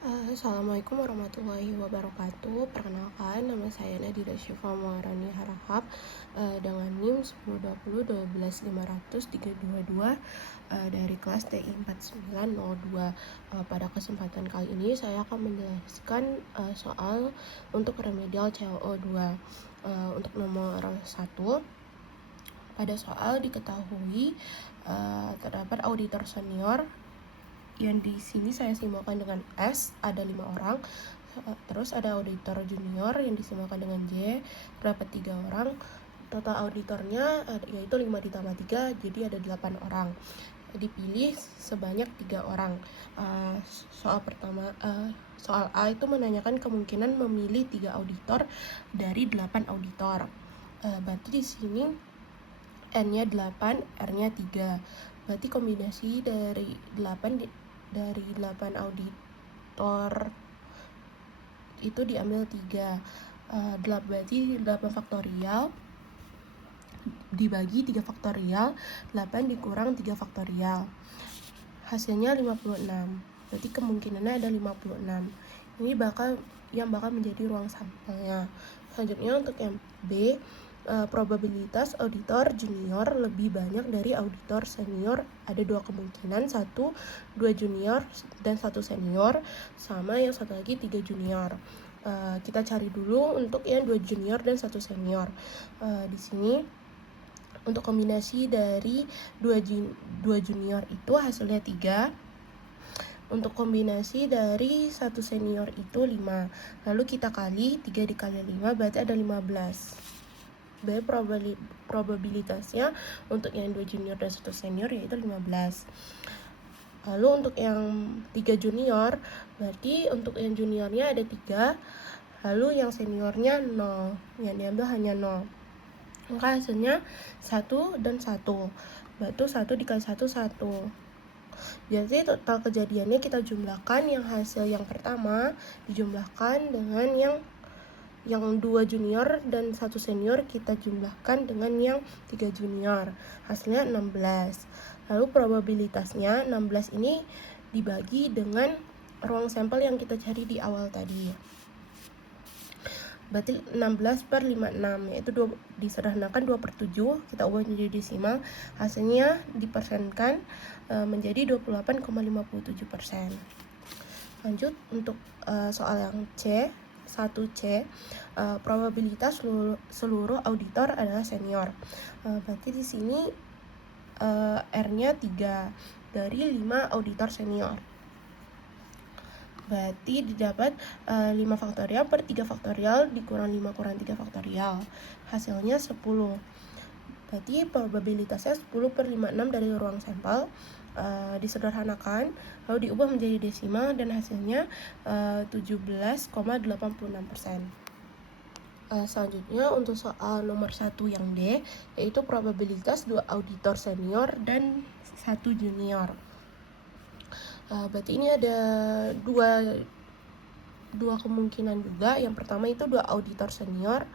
Assalamualaikum warahmatullahi wabarakatuh. Perkenalkan, nama saya Nadira Syifa Muarani Harahap dengan NIM 1020125322 dari kelas TI 4902. Pada kesempatan kali ini saya akan menjelaskan soal untuk remedial CO2. Untuk nomor 1, pada soal diketahui terdapat auditor senior yang di sini saya simbolkan dengan S, ada 5 orang. Terus ada auditor junior yang disimbolkan dengan J, terdapat 3 orang. Total auditornya yaitu 5 ditambah 3, jadi ada 8 orang. Dipilih sebanyak 3 orang. Soal pertama, soal A itu menanyakan kemungkinan memilih 3 auditor dari 8 auditor. Berarti di sini N-nya 8, R-nya 3. Berarti kombinasi dari 8 auditor itu diambil 3. Berarti 8 faktorial dibagi 3 faktorial, 8 dikurang 3 faktorial. Hasilnya 56. Berarti kemungkinannya ada 56. Ini yang bakal menjadi ruang sampelnya. Selanjutnya untuk yang B, probabilitas auditor junior lebih banyak dari auditor senior ada 2 kemungkinan, 1 2 junior dan 1 senior, sama yang satu lagi 3 junior. Kita cari dulu untuk yang 2 junior dan 1 senior. Di sini untuk kombinasi dari 2 junior itu hasilnya 3. Untuk kombinasi dari 1 senior itu 5. Lalu kita kali 3 dikali 5 berarti ada 15. Berarti probabilitasnya untuk yang 2 junior dan 1 senior yaitu 15. Lalu untuk yang 3 junior, berarti untuk yang juniornya ada 3, lalu yang seniornya 0, yang diambil hanya 0. Maka hasilnya 1 dan 1. Berarti 1 dikali 1, 1. Jadi total kejadiannya kita jumlahkan, yang hasil yang pertama dijumlahkan dengan yang 2 junior dan 1 senior kita jumlahkan dengan yang 3 junior. Hasilnya 16. Lalu probabilitasnya 16 ini dibagi dengan ruang sampel yang kita cari di awal tadi. Berarti 16 per 56, yaitu disederhanakan 2/7, kita ubah menjadi desimal, hasilnya dipersenkan menjadi 28,57%. Lanjut untuk soal yang C, 1C, probabilitas seluruh auditor adalah senior. Berarti di sini R-nya 3 dari 5 auditor senior. Berarti didapat 5 faktorial per 3 faktorial dikurang 5 kurang 3 faktorial. Hasilnya 10. Berarti probabilitasnya 10 per 56 dari ruang sampel. Disederhanakan, lalu diubah menjadi desimal dan hasilnya 17,86%. Selanjutnya untuk soal nomor 1 yang D, yaitu probabilitas 2 auditor senior dan 1 junior. Berarti ini ada dua kemungkinan juga. Yang pertama itu 2 auditor senior.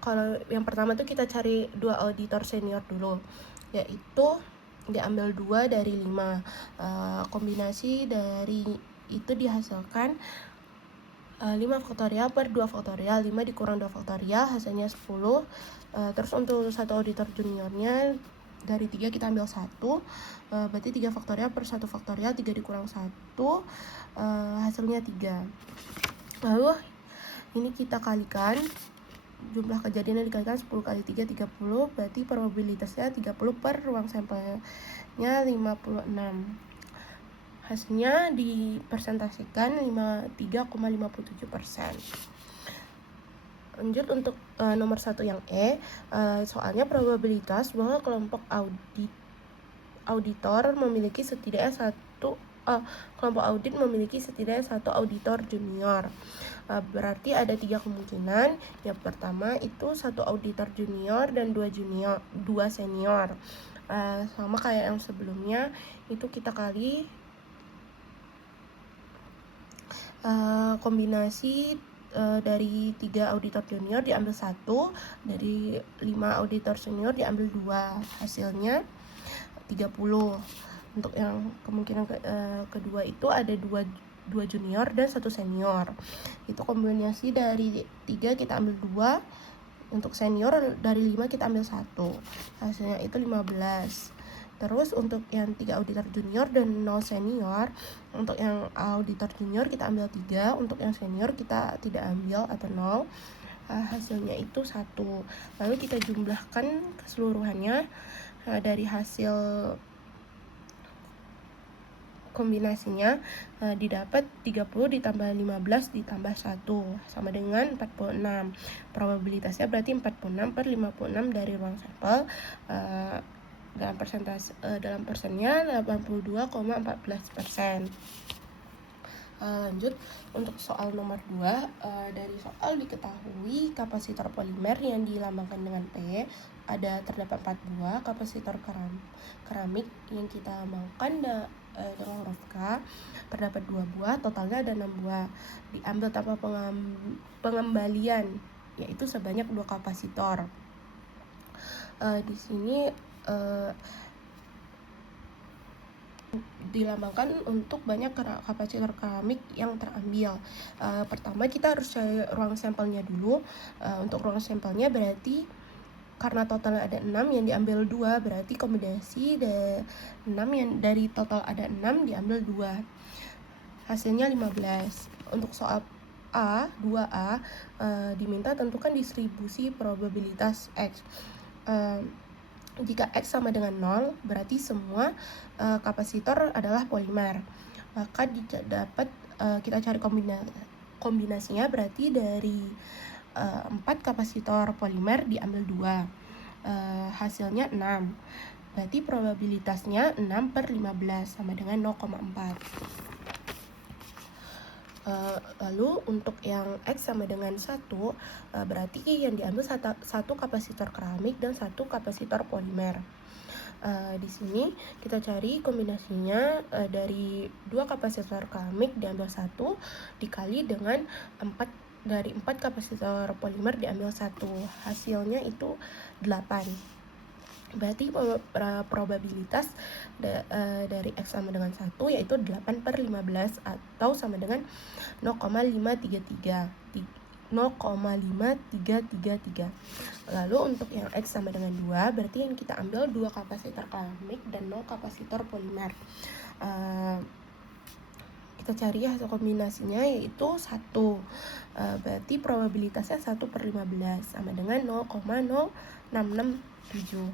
Kalau yang pertama itu kita cari 2 auditor senior dulu, yaitu diambil 2 dari 5. Kombinasi dari itu dihasilkan 5 faktorial per 2 faktorial, 5 dikurang 2 faktorial, hasilnya 10. Terus untuk 1 auditor juniornya, dari 3 kita ambil 1, berarti 3 faktorial per 1 faktorial, 3 dikurang 1, hasilnya 3. Lalu ini kita kalikan, jumlah kejadiannya dikalikan 10 kali 3, 30, berarti probabilitasnya 30 per ruang sampelnya 56. Hasilnya dipersentasikan 3,57%. Lanjut untuk nomor 1 yang E, soalnya probabilitas bahwa kelompok auditor memiliki setidaknya kelompok audit memiliki setidaknya 1 auditor junior. Berarti ada 3 kemungkinan. Yang pertama itu 1 auditor junior dan 2 senior. Sama kayak yang sebelumnya, itu kita kali kombinasi dari 3 auditor junior diambil 1, dari 5 auditor senior diambil 2, hasilnya 30. Untuk yang kemungkinan kedua itu ada dua junior dan satu senior. Itu kombinasi dari 3 kita ambil 2. Untuk senior dari 5 kita ambil 1. Hasilnya itu 15. Terus untuk yang 3 auditor junior dan 0 senior, untuk yang auditor junior kita ambil 3, untuk yang senior kita tidak ambil atau 0. Hasilnya itu 1. Lalu kita jumlahkan keseluruhannya dari hasil kombinasinya didapat 30 ditambah 15 ditambah 1 sama dengan 46. Probabilitasnya berarti 46 per 56 dari ruang sampel. Dalam persennya 82,14%. Lanjut untuk soal nomor 2. Dari soal diketahui kapasitor polimer yang dilambangkan dengan P terdapat 4 buah. Kapasitor keramik yang kita lambangkan dengan huruf K terdapat 2 buah, totalnya ada 6 buah. Diambil tanpa pengembalian, yaitu sebanyak 2 kapasitor. Di sini dilambangkan untuk banyak kapasitor keramik yang terambil. Pertama kita harus cari ruang sampelnya dulu. Untuk ruang sampelnya berarti karena totalnya ada 6 yang diambil 2, berarti kombinasi 6 yang dari total ada 6 diambil 2. Hasilnya 15. Untuk soal 2A, diminta tentukan distribusi probabilitas X. Jika X sama dengan 0, berarti semua kapasitor adalah polimer. Maka kita cari kombinasinya, berarti dari 4 kapasitor polimer diambil 2. Hasilnya 6. Berarti probabilitasnya 6 per 15 sama dengan 0,4. Lalu untuk yang X sama dengan 1, berarti yang diambil satu kapasitor keramik dan 1 kapasitor polimer. Di sini kita cari kombinasinya, dari 2 kapasitor keramik diambil 1 dikali dengan 4 kapasitor polimer diambil 1. Hasilnya itu 8. Berarti probabilitas dari X sama dengan 1 yaitu 8 per 15 atau sama dengan 0,533. Lalu untuk yang X sama dengan 2, berarti yang kita ambil 2 kapasitor keramik dan 0 kapasitor polimer. Kita cari hasil kombinasinya yaitu 1. Berarti probabilitasnya 1 per 15 sama dengan 0,0667.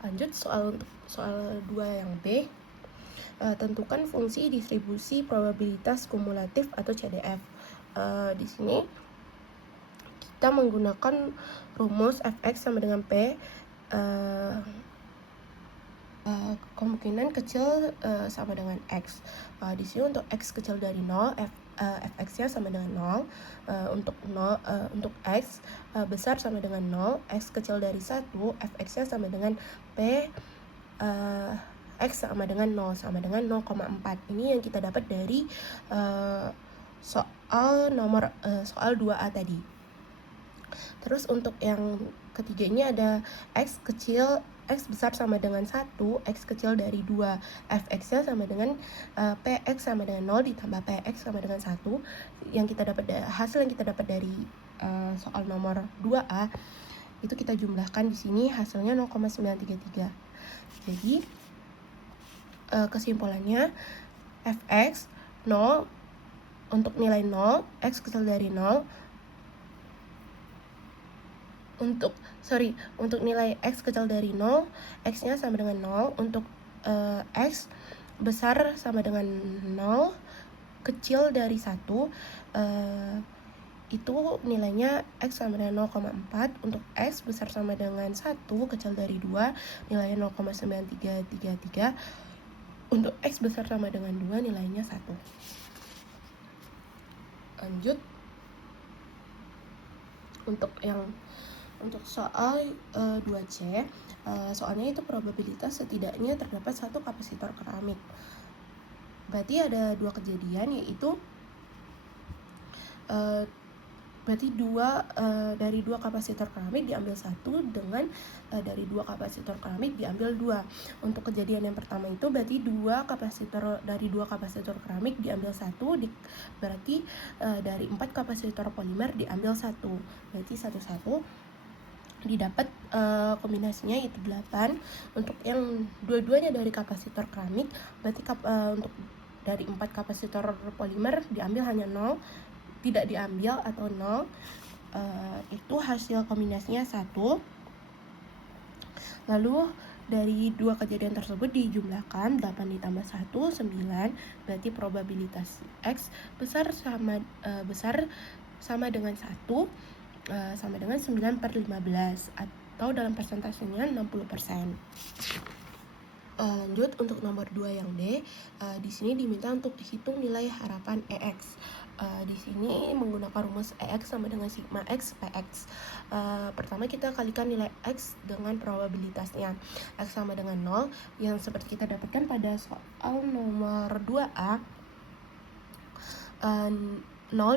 Lanjut soal 2 yang B. Tentukan fungsi distribusi probabilitas kumulatif atau CDF. Di sini kita menggunakan rumus Fx sama dengan P. Kemungkinan kecil sama dengan X. Di sini untuk X kecil dari 0, Fx-nya sama dengan 0. Untuk X besar sama dengan 0, X kecil dari 1, Fx-nya sama dengan P X sama dengan 0, sama dengan 0,4. Ini yang kita dapat dari soal 2A tadi. Terus untuk yang ketiga ini ada X besar sama dengan 1, X kecil dari 2, Fx-nya sama dengan Px sama dengan 0 ditambah Px sama dengan 1. Hasil yang kita dapat dari soal nomor 2A itu kita jumlahkan di sini, hasilnya 0,933. Jadi kesimpulannya Fx 0 untuk nilai 0, X kecil dari 0. Untuk nilai X kecil dari 0, X-nya sama dengan 0. Untuk X besar sama dengan 0, kecil dari 1, itu nilainya X sama dengan 0,4. Untuk X besar sama dengan 1, kecil dari 2, nilainya 0,9333. Untuk X besar sama dengan 2, nilainya 1. Lanjut untuk soal 2C, soalnya itu probabilitas setidaknya terdapat 1 kapasitor keramik. Berarti ada 2 kejadian, yaitu Berarti dari dua kapasitor keramik diambil satu, dengan dari dua kapasitor keramik diambil dua. Untuk kejadian yang pertama itu berarti dari dua kapasitor keramik diambil satu, berarti dari 4 kapasitor polimer diambil satu. Berarti satu-satu didapat kombinasinya itu 8. Untuk yang dua-duanya dari kapasitor keramik, berarti untuk dari 4 kapasitor polimer diambil hanya 0, tidak diambil atau 0, itu hasil kombinasinya 1. Lalu dari dua kejadian tersebut dijumlahkan, 8 ditambah 1, 9, berarti probabilitas X besar sama dengan 1, sama dengan 9/15, atau dalam persentasenya 60%. Lanjut untuk nomor 2 yang D, di sini diminta untuk hitung nilai harapan EX. Di sini menggunakan rumus EX sama dengan sigma X PX. Pertama kita kalikan nilai X dengan probabilitasnya. X sama dengan 0, yang seperti kita dapatkan pada soal nomor 2A. 0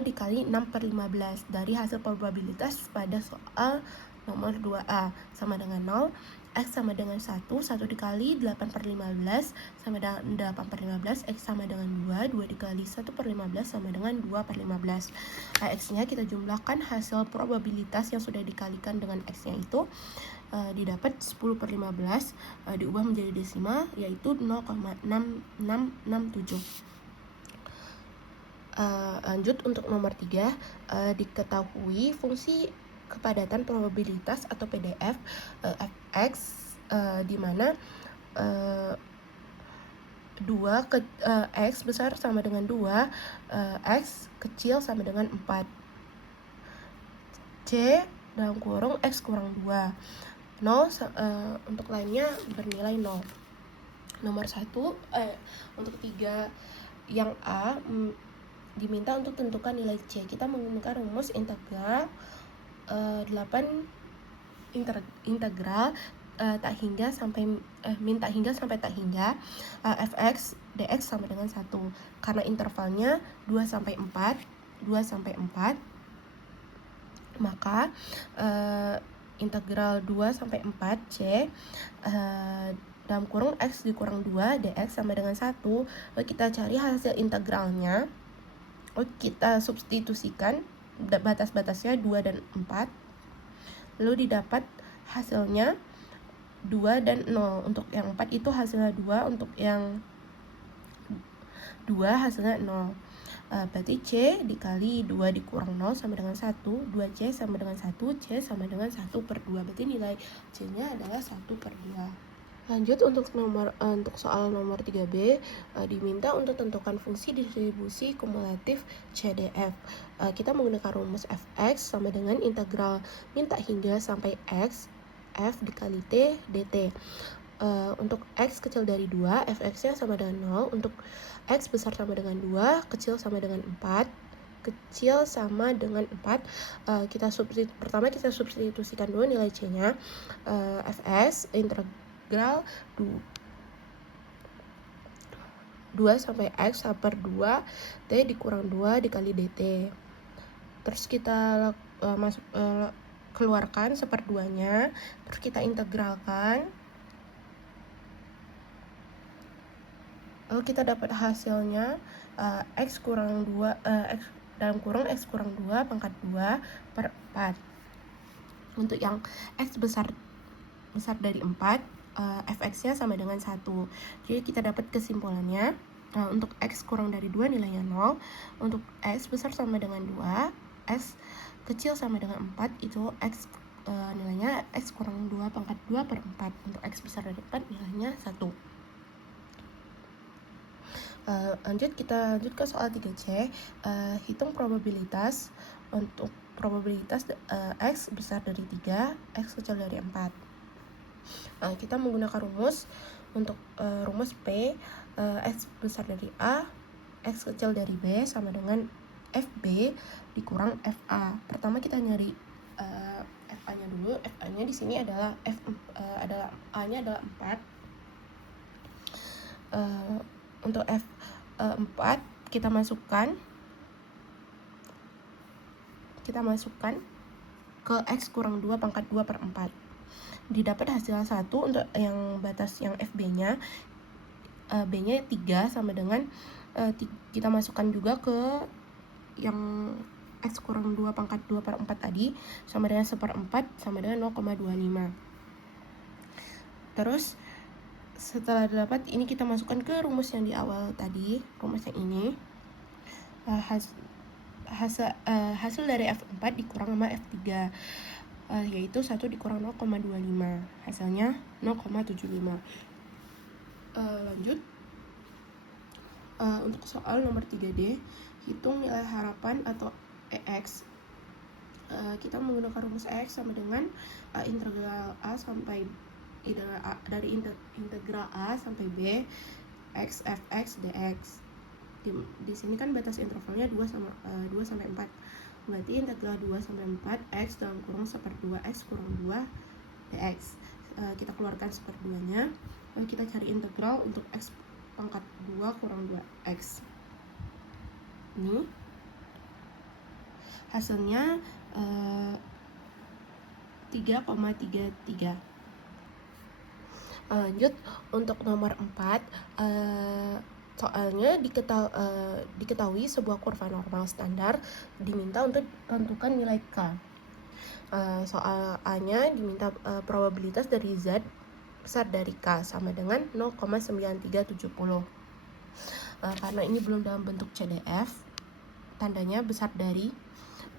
dikali 6/15 dari hasil probabilitas pada soal nomor 2A sama dengan 0. X sama dengan 1 dikali 8/15 sama dengan 8/15. X sama dengan 2 dikali 1/15 sama dengan 2/15. X-nya kita jumlahkan hasil probabilitas yang sudah dikalikan dengan X-nya itu, didapat 10/15, diubah menjadi desimal, yaitu 0,6667. Lanjut untuk nomor 3, diketahui fungsi kepadatan probabilitas atau PDF fx, di mana X besar sama dengan 2, X kecil sama dengan 4, C dalam kurung X kurang 2, 0, untuk lainnya bernilai 0. Nomor 1, untuk 3 yang A, diminta untuk tentukan nilai C. Kita menggunakan rumus integral 8 integral tak hingga sampai min tak hingga sampai tak hingga fx dx sama dengan 1. Karena intervalnya 2 sampai 4, maka integral 2 sampai 4 C dalam kurung X dikurang 2 dx sama dengan 1. Lalu kita cari hasil integralnya. Kita substitusikan batas-batasnya 2 dan 4, lalu didapat hasilnya 2 dan 0. Untuk yang 4 itu hasilnya 2, untuk yang 2 hasilnya 0. Berarti C dikali 2 dikurang 0 sama dengan 1, 2C sama dengan 1, C sama dengan 1/2. Berarti nilai C-nya adalah 1/2. Lanjut untuk soal nomor 3B, diminta untuk tentukan fungsi distribusi kumulatif CDF. Kita menggunakan rumus fx sama dengan integral min tak hingga sampai x f dikali t dt. Untuk x kecil dari 2, fx-nya sama dengan 0. Untuk x besar sama dengan 2, kecil sama dengan 4, kecil sama dengan 4, pertama kita substitusikan dulu nilai C-nya. Fs integral 2 sampai x per 2 t dikurang 2 dikali dt. Terus kita keluarkan seperduanya, terus kita integralkan, lalu kita dapat hasilnya x kurang 2, x dalam kurung x kurang 2 pangkat 2/4. Untuk yang x besar dari 4, fx-nya sama dengan 1. Jadi kita dapat kesimpulannya, untuk x kurang dari 2 nilainya 0. Untuk x besar sama dengan 2, x kecil sama dengan 4, itu x nilainya x kurang 2 pangkat 2/4. Untuk x besar dari 4 nilainya 1. Kita lanjut ke soal 3C. Hitung probabilitas. Untuk probabilitas x besar dari 3, x kecil dari 4. Kita menggunakan rumus untuk rumus P, X besar dari A, X kecil dari B sama dengan FB dikurang FA. Pertama kita nyari FA-nya dulu. FA-nya di sini adalah A-nya adalah 4. Untuk F4 kita masukkan kita masukkan ke X kurang 2 pangkat 2 per 4. Didapat hasil 1 untuk yang batas yang FB-nya. B-nya 3 sama dengan kita masukkan juga ke yang X kurang 2 pangkat 2 per 4 tadi, sama dengan 1/4 sama dengan 0,25. Terus setelah dapat ini, kita masukkan ke rumus yang di awal tadi, rumus yang ini. Hasil dari F4 dikurang sama F3, yaitu 1 dikurang 0,25, hasilnya 0,75. Lanjut, untuk soal nomor 3D, hitung nilai harapan atau EX. Kita menggunakan rumus EX sama dengan integral A sampai dari integral A sampai B X fx dx. Di sini kan batas intervalnya 2 sampai 4. Berarti integral 2 sampai 4 X dalam kurung 1/2 X kurang 2 dx. Kita keluarkan 1/2-nya, lalu kita cari integral untuk X pangkat 2 kurang 2X. Ini hasilnya 3,33. Lanjut, untuk nomor 4, soalnya diketahui sebuah kurva normal standar diminta untuk tentukan nilai K. Soal A-nya diminta probabilitas dari Z besar dari K sama dengan 0,9370. Karena ini belum dalam bentuk CDF, tandanya besar dari,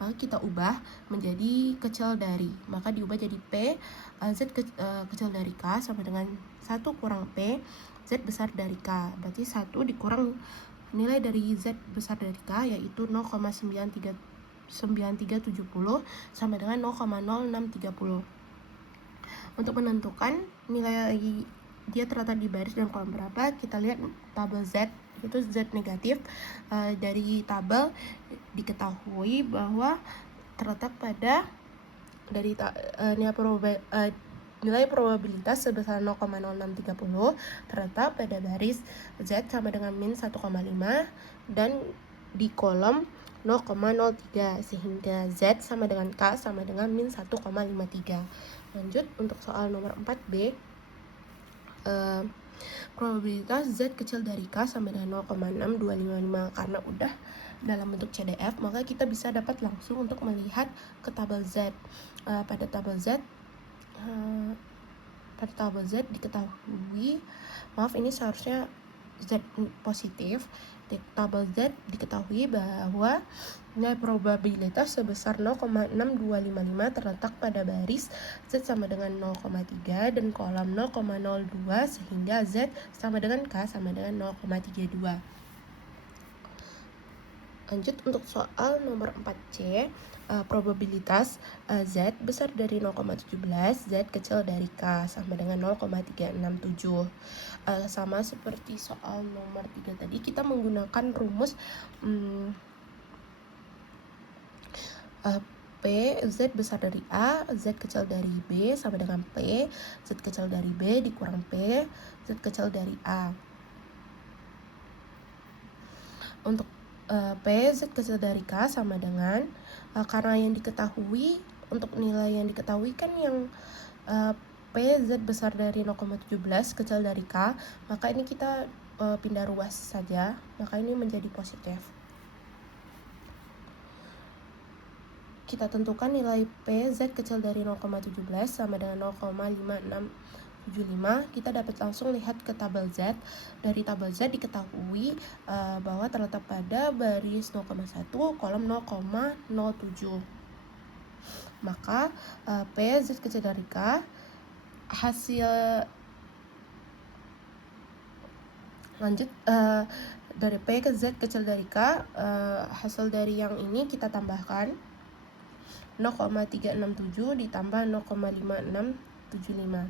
maka kita ubah menjadi kecil dari, maka diubah jadi P Z kecil dari K sama dengan 1 kurang P Z besar dari K. Berarti 1 dikurang nilai dari Z besar dari K, yaitu 0,9370 sama dengan 0,0630. Untuk menentukan nilai dia terletak di baris dan kolom berapa, kita lihat tabel Z, itu Z negatif. Dari tabel diketahui bahwa terletak pada nilai probabilitas sebesar 0,0630 terletak pada baris Z sama dengan min 1,5 dan di kolom 0,03, sehingga Z sama dengan K sama dengan min 1,53. Lanjut, untuk soal nomor 4B, probabilitas Z kecil dari K sama dengan 0,6255. Karena udah dalam bentuk CDF, maka kita bisa dapat langsung untuk melihat ke tabel Z. Pada tabel Z diketahui, maaf ini seharusnya Z positif. Di tabel Z diketahui bahwa nilai probabilitas sebesar 0,6255 terletak pada baris Z sama dengan 0,3 dan kolom 0,02, sehingga Z sama dengan K sama dengan 0,32. Lanjut, untuk soal nomor 4C, probabilitas Z besar dari 0,17, Z kecil dari K sama dengan 0,367. Sama seperti soal nomor 3 tadi, kita menggunakan rumus P Z besar dari A, Z kecil dari B sama dengan P Z kecil dari B dikurang P Z kecil dari A. Untuk P Z kecil dari K sama dengan, karena yang diketahui, untuk nilai yang diketahui kan yang P Z besar dari 0,17 kecil dari K, maka ini kita pindah ruas saja, maka ini menjadi positif. Kita tentukan nilai P Z kecil dari 0,17 sama dengan 0,5675. Kita dapat langsung lihat ke tabel Z. Dari tabel Z diketahui bahwa terletak pada baris 0,1 kolom 0,07. Maka P Z kecil dari K, hasil lanjut dari P ke Z kecil dari K, hasil dari yang ini kita tambahkan 0,367 ditambah 0,5675.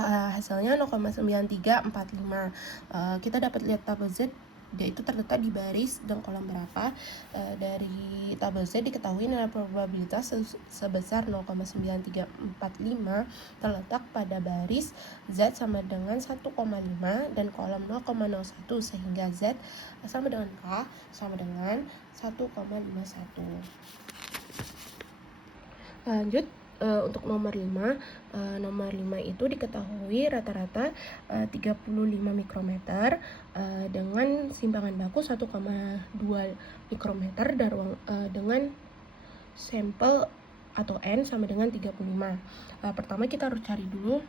Hasilnya 0,9345. Kita dapat lihat tabel Z yaitu terletak di baris dan kolom berapa. Dari tabel Z diketahui nilai probabilitas sebesar 0,9345 terletak pada baris Z sama dengan 1,5 dan kolom 0,01 sehingga Z sama dengan K sama dengan 1,51. Lanjut, untuk nomor 5, nomor 5 itu diketahui rata-rata 35 mikrometer dengan simpangan baku 1,2 mikrometer dengan sampel atau N sama dengan 35. Pertama kita harus cari dulu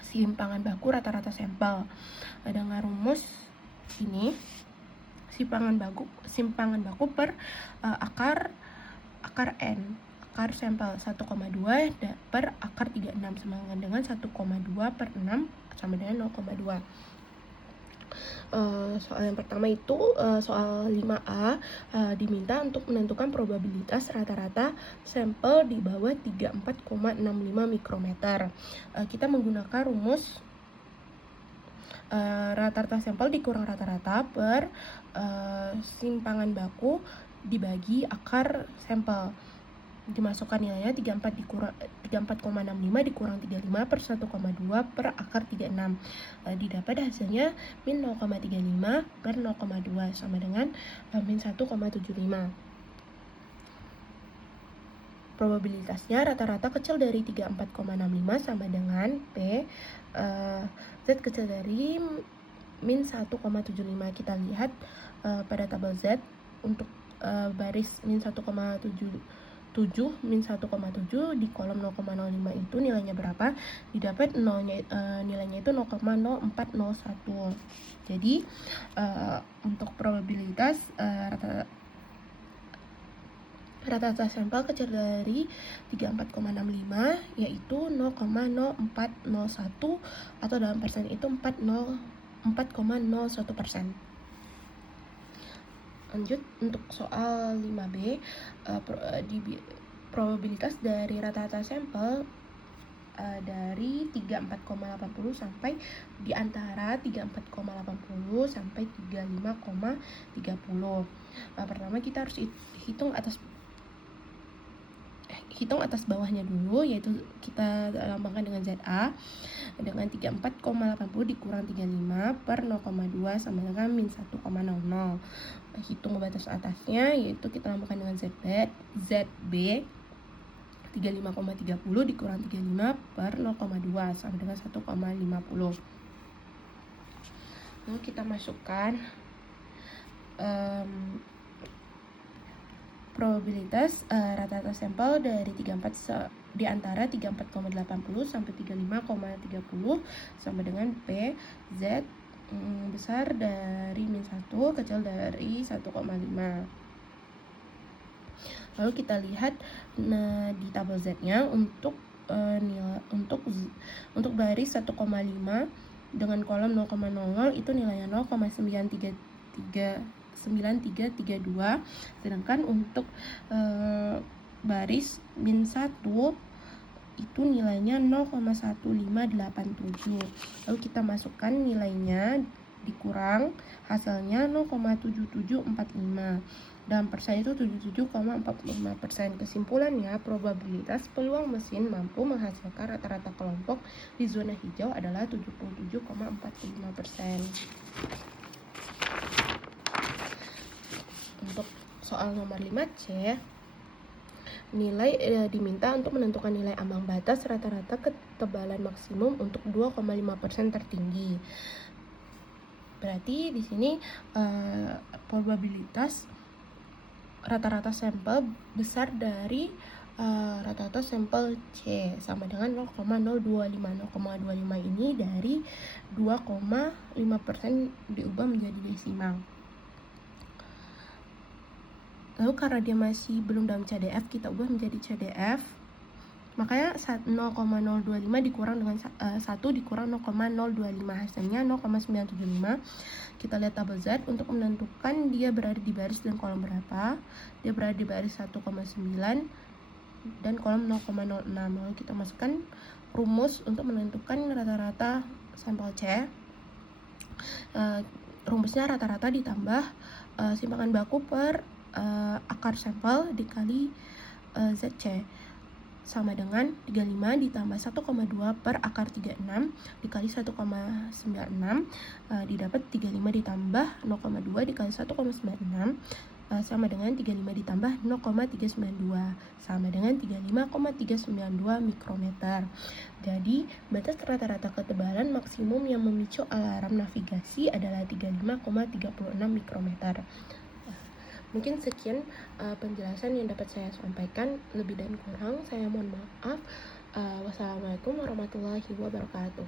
simpangan baku rata-rata sampel. Dengan rumus ini simpangan baku per akar N, akar sampel 1,2 per akar 36 sama dengan 1,2 per 6 sama dengan 0,2. Soal yang pertama itu soal 5A, diminta untuk menentukan probabilitas rata-rata sampel di bawah 34,65 mikrometer. Kita menggunakan rumus rata-rata sampel dikurang rata-rata per simpangan baku dibagi akar sampel. Dimasukkan nilainya 34,65 dikurang 35 per 1,2 per akar 36. Didapat hasilnya min 0,35 per 0,2 sama dengan min 1,75. Probabilitasnya rata-rata kecil dari 34,65 sama dengan P Z kecil dari min 1,75. Kita lihat pada tabel Z untuk baris min 1,7 min 1,7 di kolom 0,05 itu nilainya berapa? Didapat nilainya itu 0,0401. Jadi untuk probabilitas rata-rata sampel kecil dari 34,65 yaitu 0,0401 atau dalam persen itu 4,01%. Lanjut untuk soal 5B, probabilitas dari rata-rata sampel dari 34,80 sampai di antara 34,80 sampai 35,30. Pertama kita harus hitung atas bawahnya dulu, yaitu kita lambangkan dengan ZA dengan 34,80 dikurang 35 per 0,2 sama dengan min 1,00. Hitung batas atasnya, yaitu kita lambangkan dengan ZB 35,30 dikurang 35 per 0,2 sama dengan 1,50. Lalu kita masukkan probabilitas rata-rata sampel dari di antara 34,80 sampai 35,30 sama dengan P Z besar dari min 1 kecil dari 1,5. Lalu kita lihat di tabel Z-nya untuk baris 1,5 dengan kolom 0,00 itu nilainya 0,9332, sedangkan untuk baris min 1 itu nilainya 0,1587. Lalu kita masukkan nilainya dikurang hasilnya 0,7745. Dalam persen itu 77,45%. Kesimpulannya, probabilitas peluang mesin mampu menghasilkan rata-rata kelompok di zona hijau adalah 77,45%. Untuk soal nomor 5C, nilai diminta untuk menentukan nilai ambang batas rata-rata ketebalan maksimum untuk 2,5% tertinggi. Berarti di sini probabilitas rata-rata sampel besar dari rata-rata sampel C sama dengan 0,025. 0,25 ini dari 2,5% diubah menjadi desimal. Lalu karena dia masih belum dalam CDF, kita ubah menjadi CDF. Makanya 0,025 dikurang dengan 1 dikurang 0,025, hasilnya 0,975. Kita lihat tabel Z untuk menentukan dia berada di baris dan kolom berapa. Dia berada di baris 1,9 dan kolom 0,06. Lalu kita masukkan rumus untuk menentukan rata-rata sampel C. rumusnya rata-rata ditambah simpangan baku per akar sampel dikali ZC sama dengan 35 ditambah 1,2 per akar 36 dikali 1,96 didapat 35 ditambah 0,2 dikali 1,96 sama dengan 35 ditambah 0,392 sama dengan 35,392 mikrometer. Jadi, batas rata-rata ketebalan maksimum yang memicu alarm navigasi adalah 35,36 mikrometer. Mungkin sekian penjelasan yang dapat saya sampaikan. Lebih dan kurang saya mohon maaf. Wassalamualaikum warahmatullahi wabarakatuh.